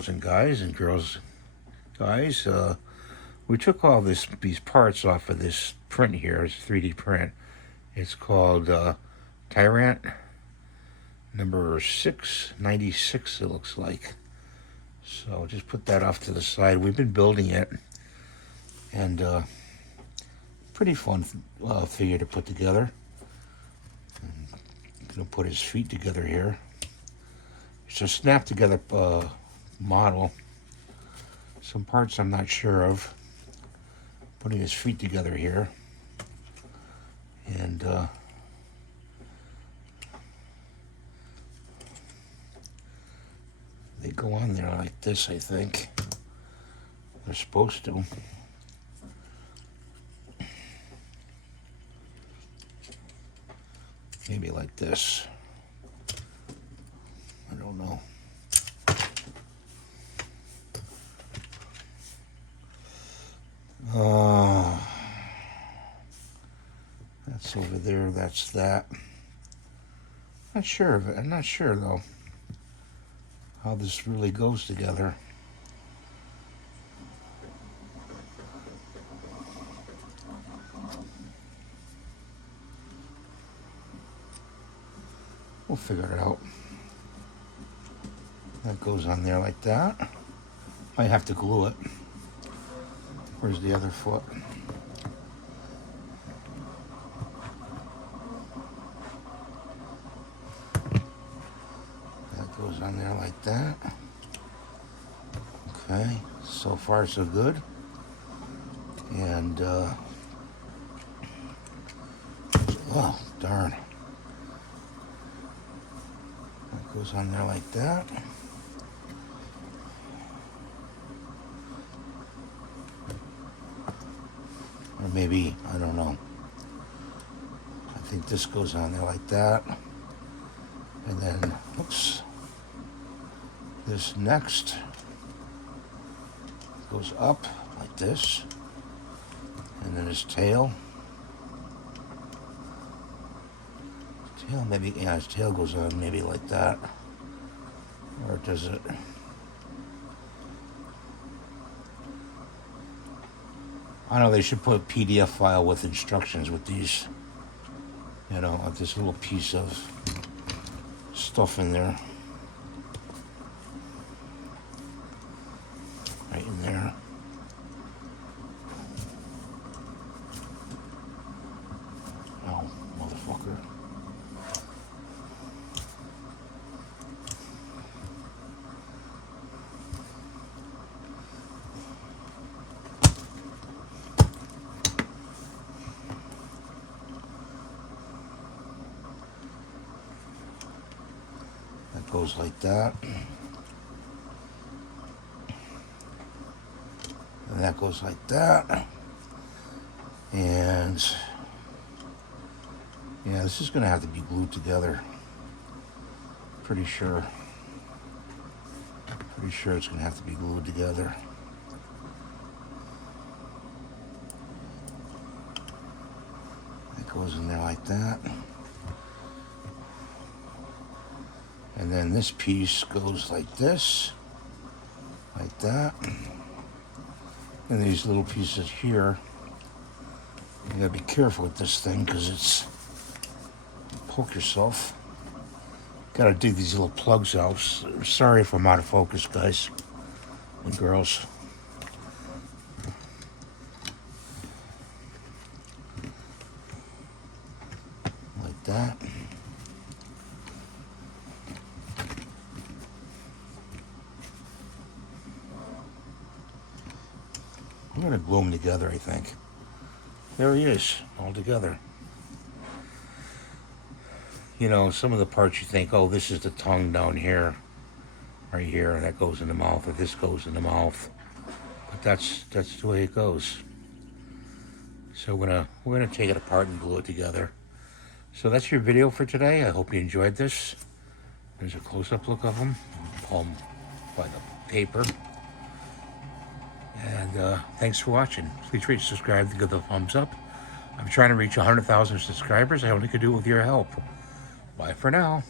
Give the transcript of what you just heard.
girls and guys, guys. We took all these parts off of this print here. It's a 3D print. It's called Tyrunt number 696, it looks like. So just put that off to the side. We've been building it, and pretty fun figure to put together. I'm gonna put his feet together here. It's a snap together model. Some parts I'm not sure of. Putting his feet together here, and they go on there like this, I think. They're supposed to. Maybe like this. I don't know. That's over there. That's that. Not sure of it. I'm not sure though how this really goes together. We'll figure it out. That goes on there like that. Might have to glue it. Where's the other foot? That goes on there like that. Okay, so far so good. And, oh, darn. That goes on there like that. Or maybe, I don't know. I think this goes on there like that. And then, oops, this next goes up like this. And then his tail. Tail maybe, yeah, his tail goes on maybe like that. Or does it? I know they should put a PDF file with instructions with these, you know, with this little piece of stuff in there. Right in there. Oh, motherfucker. Goes like that, and that goes like that, and yeah, this is gonna have to be glued together. Pretty sure it's gonna have to be glued together. That goes in there like that. And then this piece goes like this, like that. And these little pieces here, you gotta be careful with this thing because it's, poke yourself. Gotta dig these little plugs out. Sorry if I'm out of focus, guys and girls. Like that. I'm going to glue them together, I think. There he is, all together. You know, some of the parts you think, oh, this is the tongue down here, right here, and that goes in the mouth, or this goes in the mouth. But that's the way it goes. So we're gonna take it apart and glue it together. So that's your video for today. I hope you enjoyed this. There's a close-up look of them, palm by the paper. And thanks for watching. Please rate, subscribe, and give the thumbs up. I'm trying to reach 100,000 subscribers. I only could do it with your help. Bye for now.